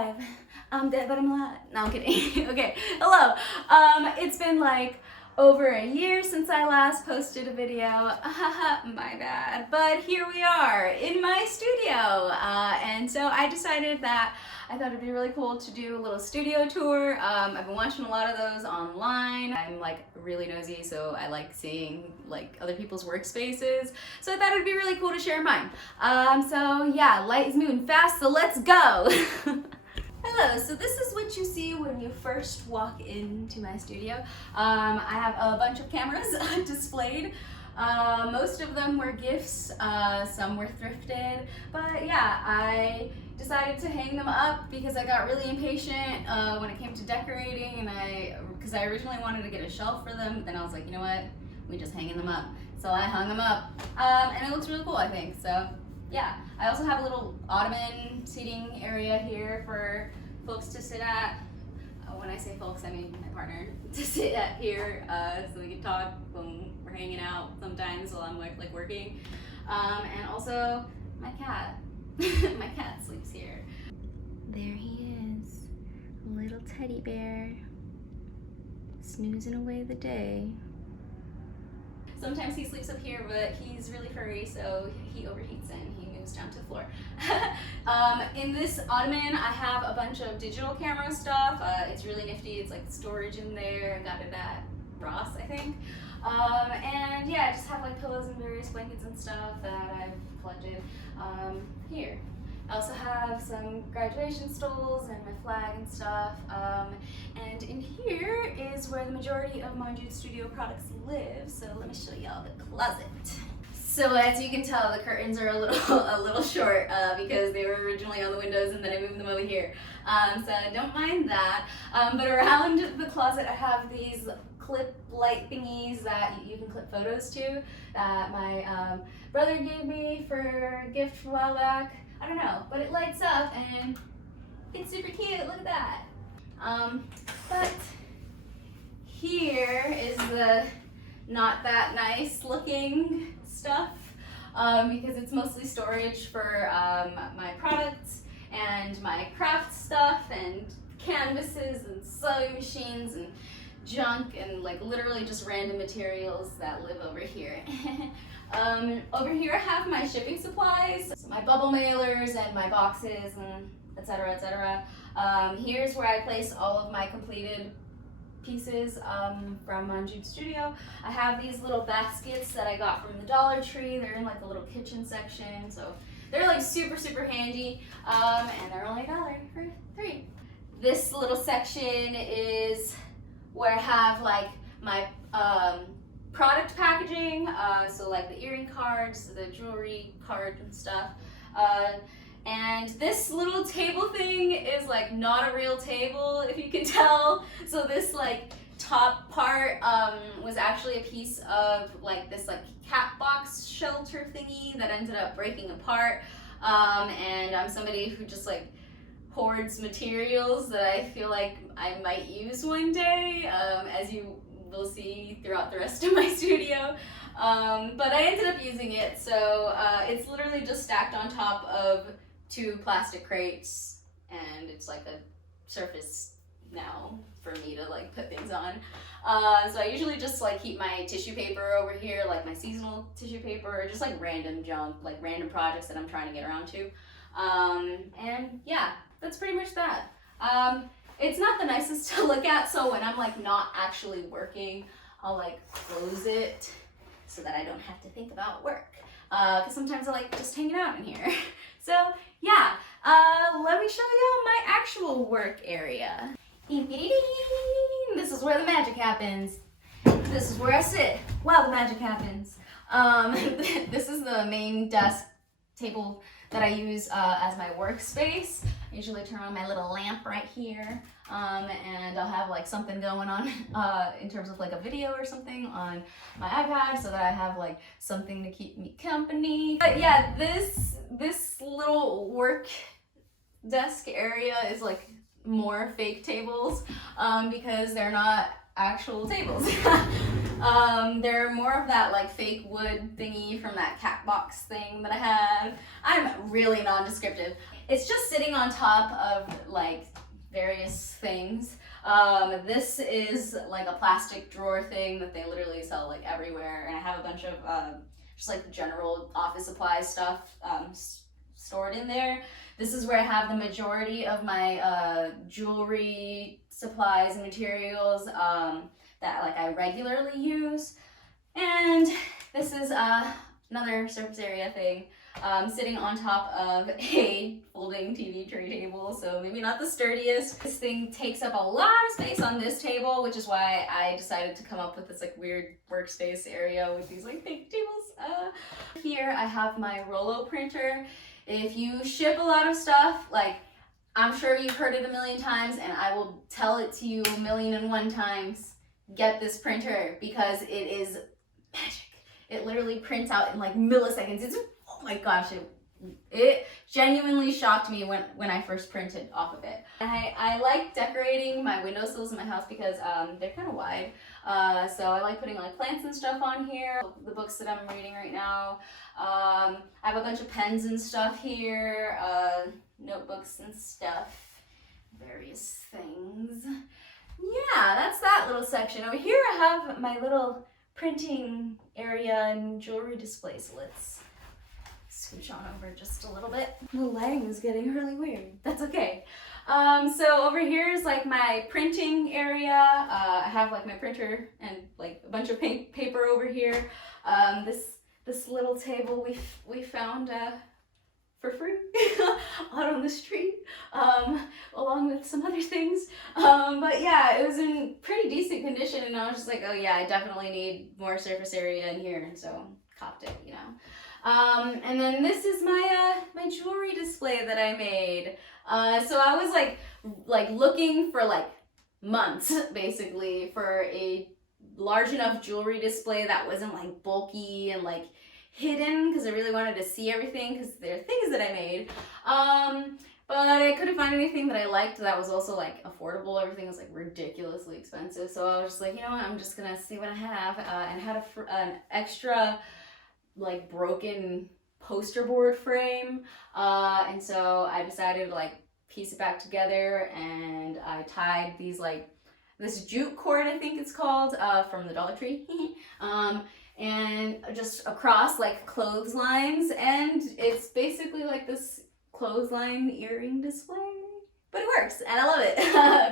alive. I'm dead, but I'm alive. No, I'm kidding. Okay, hello. It's been like over a year since I last posted a video. My bad. But here we are in my studio. And so I decided that I thought it'd be really cool to do a little studio tour. I've been watching a lot of those online. I'm like really nosy, so I like seeing like other people's workspaces. So I thought it'd be really cool to share mine. So yeah, light is moving fast, so let's go. Hello, so this is what you see when you first walk into my studio. I have a bunch of cameras displayed. Most of them were gifts, some were thrifted, but yeah, I decided to hang them up because I got really impatient when it came to decorating, and because I originally wanted to get a shelf for them, but then I was like, you know what, we just hanging them up. So I hung them up, and it looks really cool, I think, so yeah. I also have a little ottoman seating area here for folks to sit at. When I say folks, I mean my partner, to sit at here so we can talk when we're hanging out sometimes while I'm like working. And also my cat. My cat sleeps here. There he is, little teddy bear, snoozing away the day. Sometimes he sleeps up here, but he's really furry, so he overheats and he moves down to the floor. In this ottoman, I have a bunch of digital camera stuff. It's really nifty. It's like storage in there. I got it at Ross, I think. And yeah, I just have like pillows and various blankets and stuff that I've collected here. I also have some graduation stoles and my flag and stuff. And in here is where the majority of MonJude Studio products live. So let me show y'all the closet. So as you can tell, the curtains are a little short because they were originally on the windows and then I moved them over here. So don't mind that. But around the closet, I have these clip light thingies that you can clip photos to that my brother gave me for a gift a while back. I don't know, but it lights up and it's super cute. Look at that. But here is the not that nice looking stuff because it's mostly storage for my products and my craft stuff and canvases and sewing machines and junk and like literally just random materials that live over here. Over here I have my shipping supplies, so my bubble mailers and my boxes and etc, etc. Here's where I place all of my completed pieces from MonJude Studio. I have these little baskets that I got from the Dollar Tree. They're in like the little kitchen section, so they're like super handy, and they're only $1 for 3. This little section is where I have like my product packaging, so like the earring cards, the jewelry card and stuff. And this little table thing is like not a real table, if you can tell. So this like top part was actually a piece of like this like cat box shelter thingy that ended up breaking apart. And I'm somebody who just like hoards materials that I feel like I might use one day, as you will see throughout the rest of my studio. But I ended up using it, so it's literally just stacked on top of 2 plastic crates, and it's like a surface now for me to like put things on. So I usually just like keep my tissue paper over here, like my seasonal tissue paper, or just like random junk, like random projects that I'm trying to get around to. And yeah, that's pretty much that. It's not the nicest to look at, so when I'm like not actually working, I'll like close it so that I don't have to think about work. Because sometimes I like just hanging out in here. So yeah, let me show you my actual work area. This is where the magic happens. This is where I sit while the magic happens. This is the main desk table that I use as my workspace. I usually turn on my little lamp right here, and I'll have like something going on in terms of like a video or something on my iPad so that I have like something to keep me company. But yeah, this little work desk area is like more fake tables because they're not actual tables. They're more of that like fake wood thingy from that cat box thing that I had. I'm really non-descriptive. It's just sitting on top of like various things. This is like a plastic drawer thing that they literally sell like everywhere, and I have a bunch of just like general office supply stuff stored in there. This is where I have the majority of my jewelry supplies and materials that like I regularly use. And this is another surface area thing sitting on top of a folding TV tray table, so maybe not the sturdiest. This thing takes up a lot of space on this table, which is why I decided to come up with this like weird workspace area with these like big tables. Here I have my Rollo printer. If you ship a lot of stuff, like I'm sure you've heard it a million times, and I will tell it to you 1,000,001 times, get this printer because it is magic. It literally prints out in like milliseconds. It's, oh my gosh, it genuinely shocked me when I first printed off of it. I like decorating my windowsills in my house because they're kind of wide. So I like putting like plants and stuff on here. The books that I'm reading right now. I have a bunch of pens and stuff here, notebooks and stuff, various things. Yeah, that's that little section. Over here I have my little printing area and jewelry display, so let's scooch on over just a little bit. The lighting is getting really weird. That's okay. So over here is like my printing area. I have like my printer and like a bunch of paper over here. This little table we found for free out on the street, along with some other things. But yeah, it was in pretty decent condition, and I was just like, oh yeah, I definitely need more surface area in here, and so copped it, you know. And then this is my my jewelry display that I made. So I was like looking for like months basically for a large enough jewelry display that wasn't like bulky and like hidden, because I really wanted to see everything because they're things that I made. But I couldn't find anything that I liked that was also like affordable. Everything was like ridiculously expensive. So I was just like, you know what, I'm just gonna see what I have. And I had an extra like broken poster board frame. And so I decided to like piece it back together, and I tied these like this jute cord, I think it's called, from the Dollar Tree. And just across like clotheslines, and it's basically like this clothesline earring display, but it works and I love it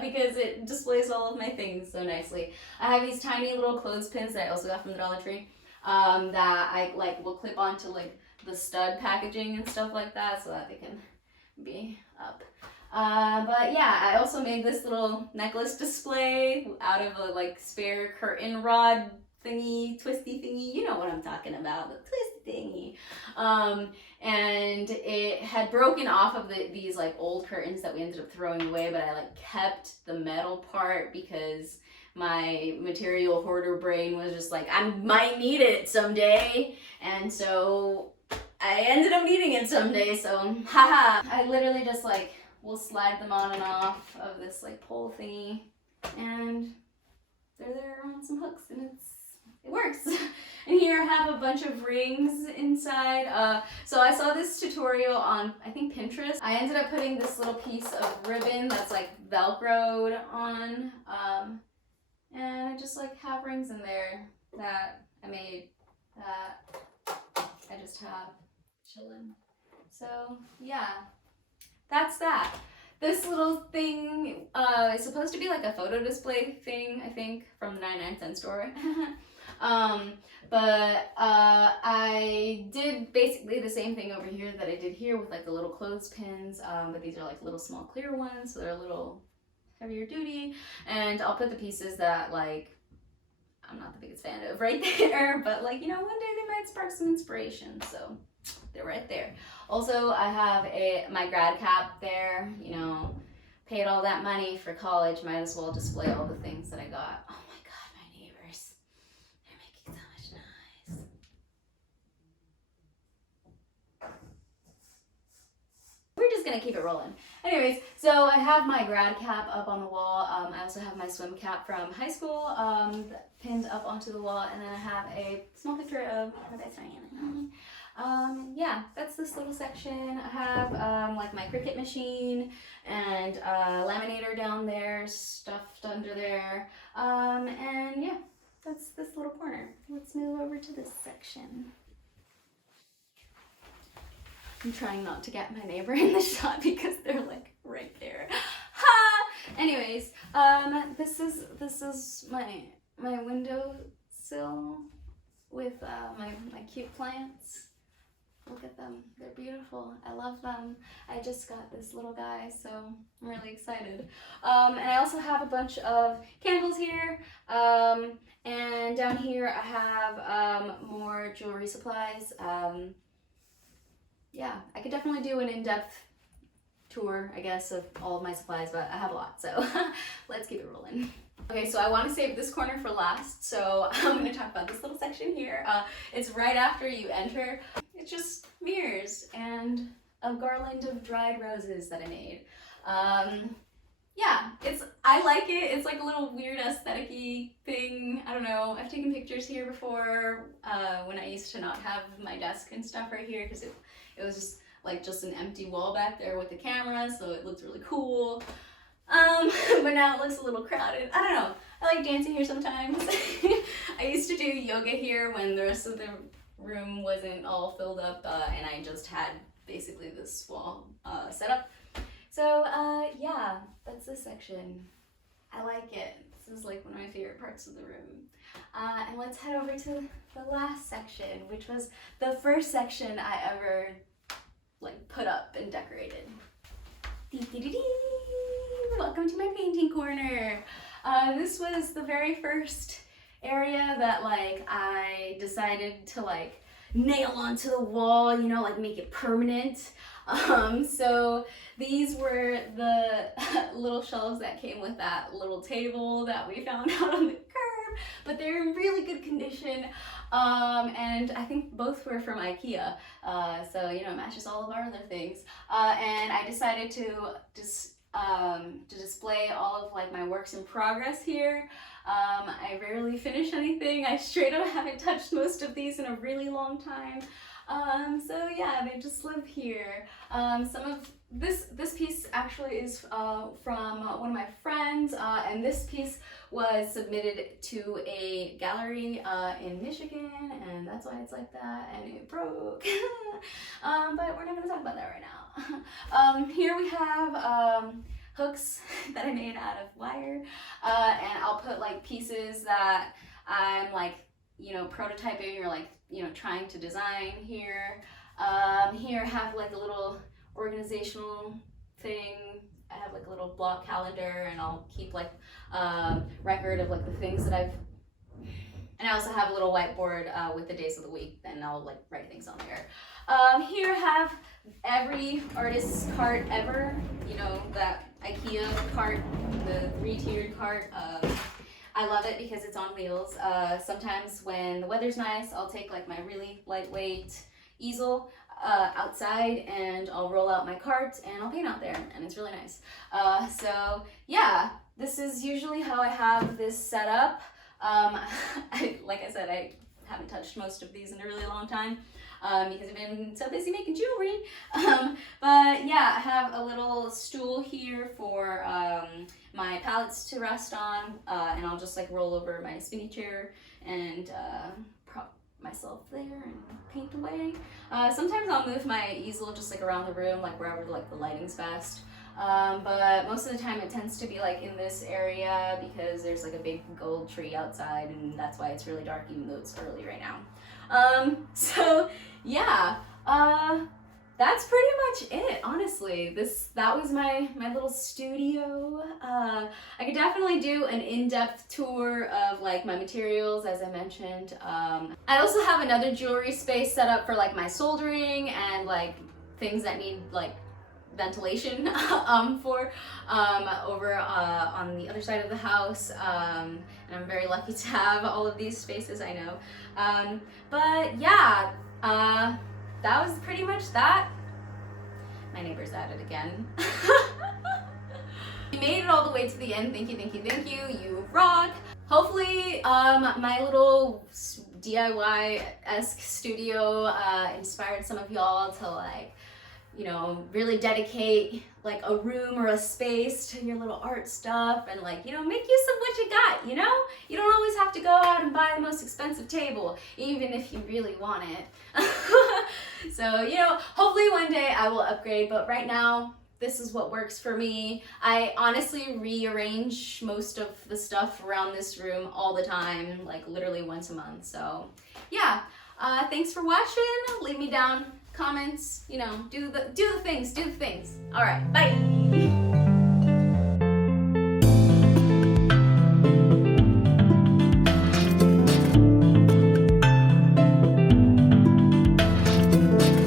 because it displays all of my things so nicely. I have these tiny little clothespins that I also got from the Dollar Tree that I like will clip onto like the stud packaging and stuff like that so that they can be up. But yeah, I also made this little necklace display out of a like spare curtain rod thingy, twisty thingy, you know what I'm talking about, the twisty thingy. And it had broken off of these like old curtains that we ended up throwing away, but I like kept the metal part because my material hoarder brain was just like, I might need it someday, and so I ended up needing it someday, so haha. I literally just like will slide them on and off of this like pole thingy, and they're there on some hooks, and it works. And here I have a bunch of rings inside. So I saw this tutorial on, I think, Pinterest. I ended up putting this little piece of ribbon that's like Velcroed on, and I just like have rings in there that I made that I just have chilling. So yeah, that's that. This little thing is supposed to be like a photo display thing, I think, from the 99-cent store. But I did basically the same thing over here that I did here with like the little clothespins, but these are like little small clear ones, so they're a little heavier duty, and I'll put the pieces that like I'm not the biggest fan of right there, but like, you know, one day they might spark some inspiration, so they're right there. Also, I have my grad cap there, you know, paid all that money for college, might as well display all the things that I got. Oh my god, my neighbors, they're making so much noise. We're just gonna keep it rolling. Anyways, so I have my grad cap up on the wall. I also have my swim cap from high school pinned up onto the wall, and then I have a small picture of my best friend. Yeah, that's this little section. I have like my Cricut machine and laminator down there, stuffed under there, and yeah, that's this little corner. Let's move over to this section. I'm trying not to get my neighbor in the shot because they're like right there. Ha! Anyways, this is my windowsill with my cute plants. Look at them, they're beautiful. I love them. I just got this little guy, so I'm really excited. And I also have a bunch of candles here. And down here I have more jewelry supplies. Yeah, I could definitely do an in-depth tour, I guess, of all of my supplies, but I have a lot, so let's keep it rolling. Okay, so I want to save this corner for last, so I'm going to talk about this little section here. It's right after you enter. It's just mirrors and a garland of dried roses that I made. Yeah, I like it. It's like a little weird aesthetic-y thing. I don't know. I've taken pictures here before when I used to not have my desk and stuff right here because it was just an empty wall back there with the camera, so it looks really cool. But now it looks a little crowded. I don't know. I like dancing here sometimes. I used to do yoga here when the rest of the room wasn't all filled up, and I just had basically this wall set up. So yeah, that's this section. I like it. This is like one of my favorite parts of the room. And let's head over to the last section, which was the first section I ever like put up and decorated. Welcome to my painting corner. This was the very first area that like I decided to like nail onto the wall, you know, like make it permanent. So these were the little shelves that came with that little table that we found out on the curb, but they're in really good condition. And I think both were from IKEA, so you know, it matches all of our other things. And I decided to display all of like my works in progress here. I rarely finish anything. I straight up haven't touched most of these in a really long time. So yeah, they just live here. Some of this piece actually is from one of my friends, and this piece was submitted to a gallery in Michigan, and that's why it's like that, and it broke. But we're not gonna talk about that right now. Here we have hooks that I made out of wire, and I'll put like pieces that I'm like, you know, prototyping or like, you know, trying to design here. Here I have like a little organizational thing. I have like a little block calendar, and I'll keep like record of like the things that I've, and I also have a little whiteboard with the days of the week, and I'll like write things on there. Here I have every artist's cart ever, you know, that IKEA cart, the 3-tiered cart. I love it because it's on wheels. Sometimes when the weather's nice, I'll take like my really lightweight easel outside, and I'll roll out my cart and I'll paint out there, and it's really nice. So yeah, this is usually how I have this set up. Like I said, I haven't touched most of these in a really long time because I've been so busy making jewelry. But yeah, I have a little stool here for my palettes to rest on, and I'll just like roll over my spinny chair and prop myself there and paint away. Sometimes I'll move my easel just like around the room, like wherever like the lighting's best. But most of the time it tends to be like in this area because there's like a big gold tree outside, and that's why it's really dark even though it's early right now. So yeah, that's pretty much it, honestly. That was my little studio. I could definitely do an in-depth tour of like my materials, as I mentioned. I also have another jewelry space set up for like my soldering and like things that need like ventilation over on the other side of the house, and I'm very lucky to have all of these spaces, I know. But yeah, that was pretty much that. My neighbor's at it again. You made it all the way to the end. Thank you, thank you, thank you. You rock. Hopefully, my little DIY-esque studio inspired some of y'all to like, you know, really dedicate like a room or a space to your little art stuff and like, you know, make use of what you got, you know? You don't always have to go out and buy the most expensive table, even if you really want it. So, you know, hopefully one day I will upgrade, but right now, this is what works for me. I honestly rearrange most of the stuff around this room all the time, like literally once a month. So yeah, thanks for watching. Leave me down comments, you know, do the things. All right, bye.